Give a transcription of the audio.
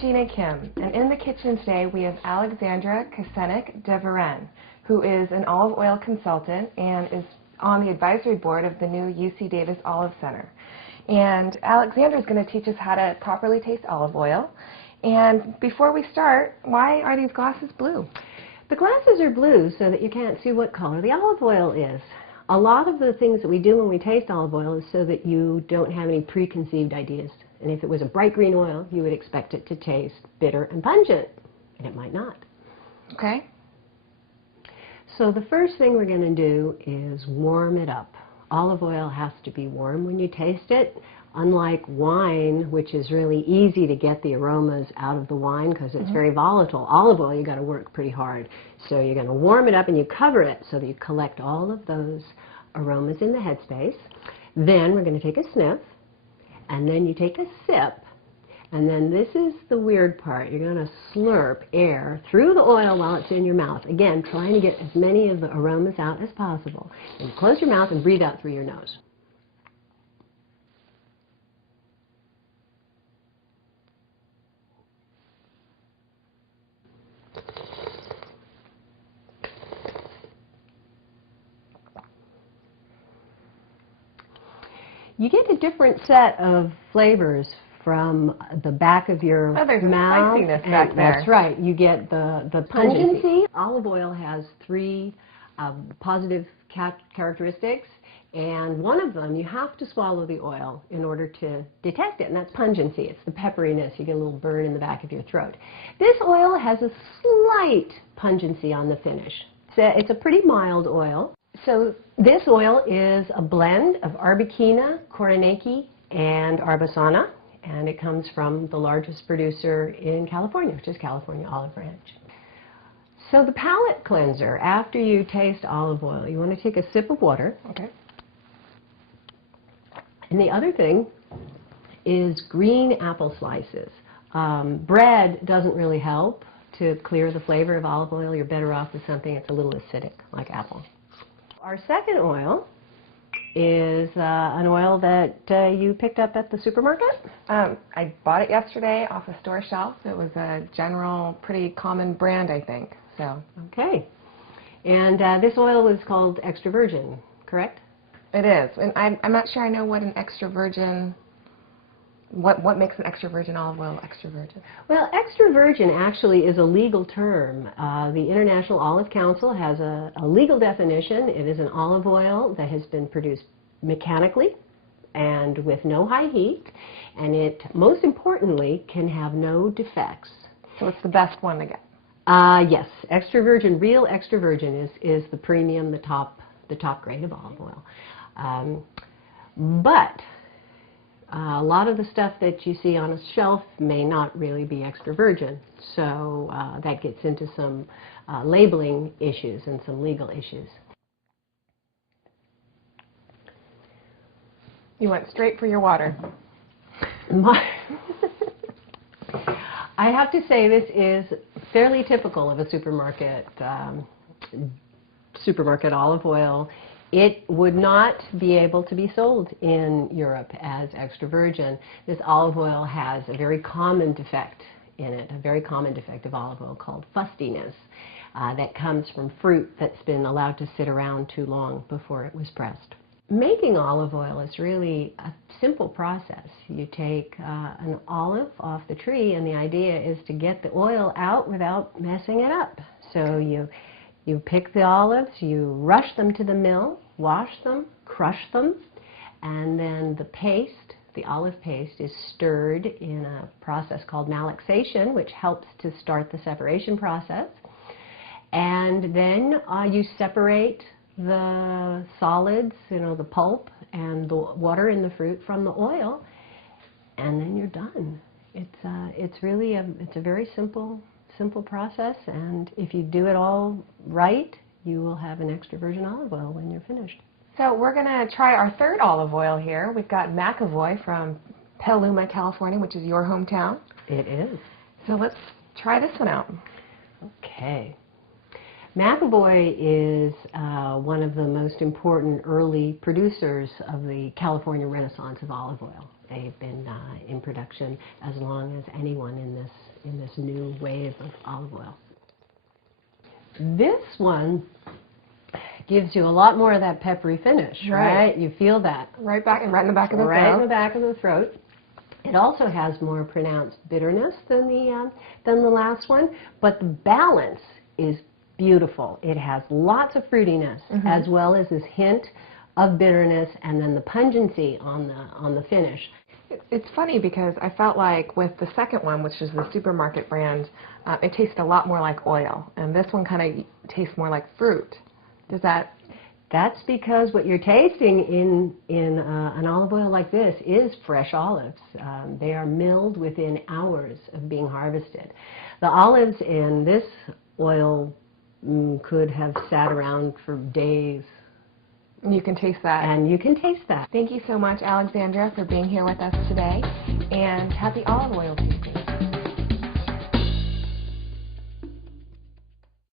Gina Kim, and in the kitchen today we have Alexandra Kicenik Devarenne, who is an olive oil consultant and is on the advisory board of the new UC Davis Olive Center. And Alexandra is going to teach us how to properly taste olive oil. And before we start, why are these glasses blue? The glasses are blue so that you can't see what color the olive oil is. A lot of the things that we do when we taste olive oil is so that you don't have any preconceived ideas. And if it was a bright green oil, you would expect it to taste bitter and pungent, and it might not. Okay. So the first thing we're going to do is warm it up. Olive oil has to be warm when you taste it. Unlike wine, which is really easy to get the aromas out of the wine because it's very volatile, olive oil, you've got to work pretty hard. So you're going to warm it up and you cover it so that you collect all of those aromas in the headspace. Then we're going to take a sniff, and then you take a sip, and then this is the weird part. You're going to slurp air through the oil while it's in your mouth. Again, trying to get as many of the aromas out as possible. And close your mouth and breathe out through your nose. You get a different set of flavors from the back of your mouth. There's a spiciness back there. That's right. You get the pungency. Olive oil has three positive characteristics, and one of them, you have to swallow the oil in order to detect it, and that's pungency. It's the pepperiness. You get a little burn in the back of your throat. This oil has a slight pungency on the finish. It's a pretty mild oil. So this oil is a blend of Arbequina, Koronaki, and Arbosana, and it comes from the largest producer in California, which is California Olive Ranch. So the palate cleanser, after you taste olive oil, you want to take a sip of water. Okay. And the other thing is green apple slices. Bread doesn't really help to clear the flavor of olive oil. You're better off with something that's a little acidic, like apple. Our second oil is an oil that you picked up at the supermarket? I bought it yesterday off a store shelf. It was a general, pretty common brand, I think. So. Okay. And this oil was called extra virgin, correct? It is. And I'm not sure I know what an extra virgin, what makes an extra virgin olive oil extra virgin? Well, extra virgin actually is a legal term. The International Olive Council has a legal definition. It is an olive oil that has been produced mechanically and with no high heat, and it, most importantly, can have no defects. So it's the best one to get? Yes. Extra virgin, real extra virgin is the premium, the top grade of olive oil. But a lot of the stuff that you see on a shelf may not really be extra virgin, so that gets into some labeling issues and some legal issues. You went straight for your water. I have to say this is fairly typical of a supermarket olive oil. It would not be able to be sold in Europe as extra virgin. This olive oil has a very common defect in it, a very common defect of olive oil called fustiness that comes from fruit that's been allowed to sit around too long before it was pressed. Making olive oil is really a simple process. You take an olive off the tree, and the idea is to get the oil out without messing it up. So you pick the olives, you rush them to the mill, wash them, crush them, and then the paste, the olive paste, is stirred in a process called malaxation, which helps to start the separation process. And then you separate the solids, the pulp and the water in the fruit from the oil, and then you're done. It's really a very simple process, and if you do it all right, you will have an extra virgin olive oil when you're finished. So we're going to try our third olive oil here. We've got McAvoy from Petaluma, California, which is your hometown. It is. So let's try this one out. Okay. McAvoy is one of the most important early producers of the California Renaissance of olive oil. They've been in production as long as anyone in this new wave of olive oil. This one gives you a lot more of that peppery finish, right? You feel that. Right in the back of the throat. Right in the back of the throat. It also has more pronounced bitterness than the last one, but the balance is beautiful. It has lots of fruitiness, as well as this hint of bitterness, and then the pungency on the finish. It's funny because I felt like with the second one, which is the supermarket brand, it tasted a lot more like oil, and this one kind of tastes more like fruit. Does that? That's because what you're tasting in an olive oil like this is fresh olives. They are milled within hours of being harvested. The olives in this oil could have sat around for days. You can taste that. And you can taste that. Thank you so much, Alexandra, for being here with us today, and happy olive oil tasting.